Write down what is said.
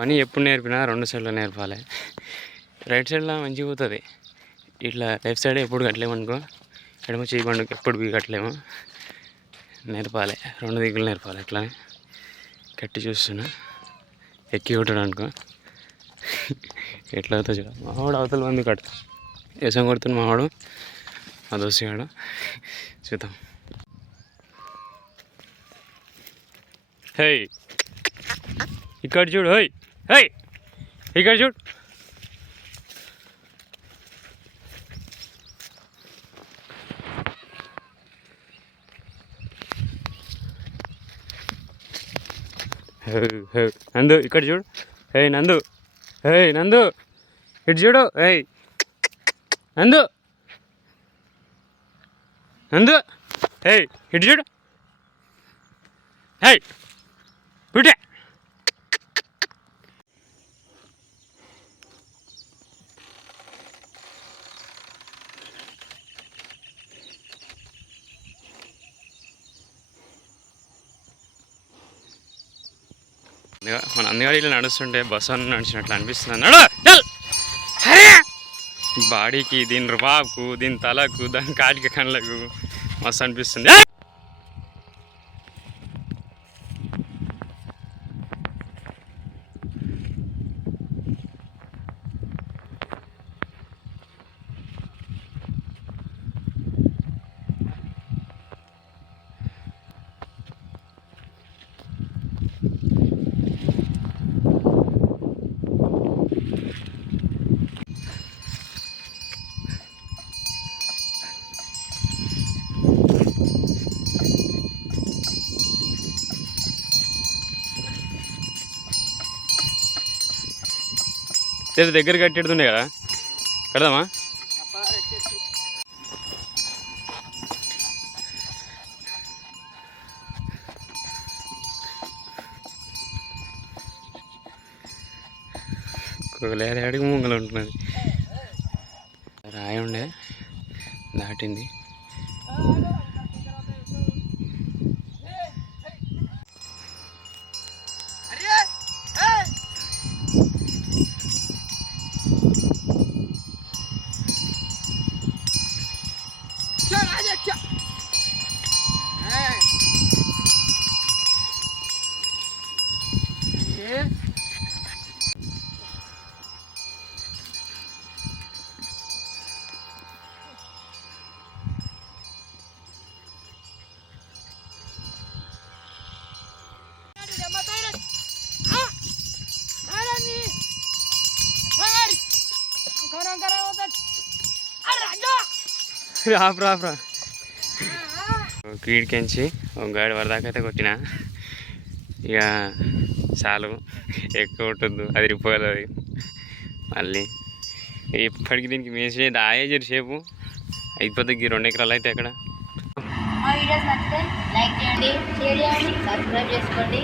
పని ఎప్పుడు నేర్పినా 2 సైడ్లో నేర్పాలి. రైట్ సైడ్లో మంచిగా పోతుంది, ఇట్లా లెఫ్ట్ సైడ్ ఎప్పుడు కట్టలేమనుకో, ఎడమ చేయి బండుకు ఎప్పుడు బీ కట్టలేము. నేర్పాలి, 2 దిక్కులు నేర్పాలి. అట్లా కట్టి చూస్తున్నా, ఎక్కి కొట్టాడు అనుకో ఎట్లా అవుతుంది చూడ. మావాడు అవతల మంది కట్ట వేసం కొడుతున్న మావాడు, మా దోస్తుగాడు. చూద్దాం. హై ఇక్కడ చూడు, హై హై ఇక్కడ చూడు. నందు ఇక్కడ చూడు. హే నందు, హే నందు ఇటు చూడు. హే నందు, నందు హే ఇటు చూడు. హే పుట్టే మన అందగాడి ఇట్లా నడుస్తుంటే బస్సు నడిచినట్లు అనిపిస్తుంది. అన్నాడు బాడీకి, దీని రుబాబుకు, దీని తలకు, దాని కాటికి, కళ్ళకు మస్తు అనిపిస్తుంది. దగ్గర కట్టేడుతుండే కదా, కడదామా? కోలేరు అడిగి ముంగలు ఉంటున్నది. రాయి ఉండే దాటింది. రాఫ్రా కీడికెంచి ఒక గాడి వరదాకైతే కొట్టిన. ఇక చాలు, ఎక్కువ ఉంటుంది, అది రిపోవాలి. అది మళ్ళీ ఇప్పటికి దీనికి మేసే దాయే జరిసేపు అయిపోతుంది. 2 ఎకరాలు అయితే అక్కడ. మా వీడియోస్ నచ్చితే లైక్ చేయండి, షేర్ చేయండి, సబ్స్క్రైబ్ చేసుకోండి.